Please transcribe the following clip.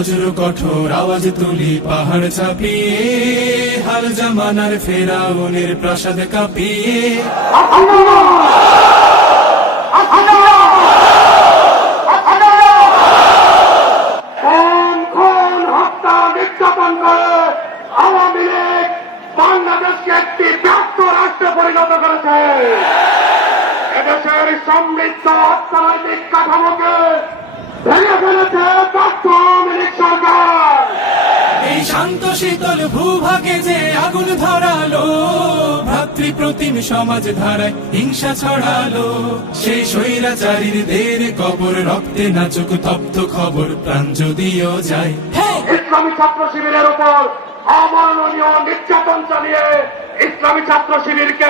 বজ্র কঠোর আওয়াজ তুলি পাহাড় ছাপিয়ে, হাল জামানার ফেরাউনের প্রাসাদ কাঁপিয়ে। নির্যাতন করে আওয়ামী লীগ বাংলাদেশকে একটি ব্যর্থ রাষ্ট্রে পরিণত করেছে। এদেশের সমৃদ্ধ অর্থনৈতিক কাঠামোকে ভেঙে ফেলেছে ব্যর্থ আওয়ামী লীগ সরকার। এই শান্ত শীতল ভূভাগে যে আগুন ধরালো, ভ্রাতৃপ্রতিম সমাজ ধারায় হিংসা ছড়ালো, সেই স্বৈরাচারীর দের কবর রক্তে নাচুক তপ্ত খবর, প্রাণ যদিও যায়। ইসলামী ছাত্র শিবিরের উপর অমাননীয় নির্যাতন চালিয়ে ইসলামী ছাত্র শিবিরকে